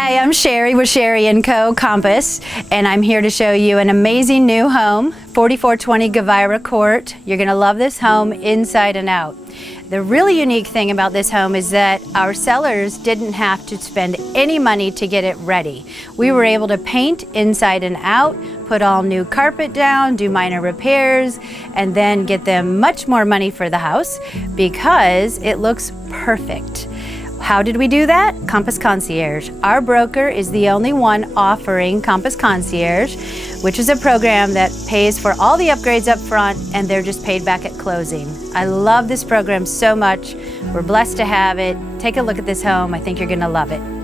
Hi, I'm Sherry with Sherry & Co. Compass, and I'm here to show you an amazing new home, 4420 Gavira Court. You're going to love this home inside and out. The really unique thing about this home is that our sellers didn't have to spend any money to get it ready. We were able to paint inside and out, put all new carpet down, do minor repairs, and then get them much more money for the house because it looks perfect. How did we do that? Compass Concierge. Our broker is the only one offering Compass Concierge, which is a program that pays for all the upgrades up front and they're just paid back at closing. I love this program so much. We're blessed to have it. Take a look at this home. I think you're going to love it.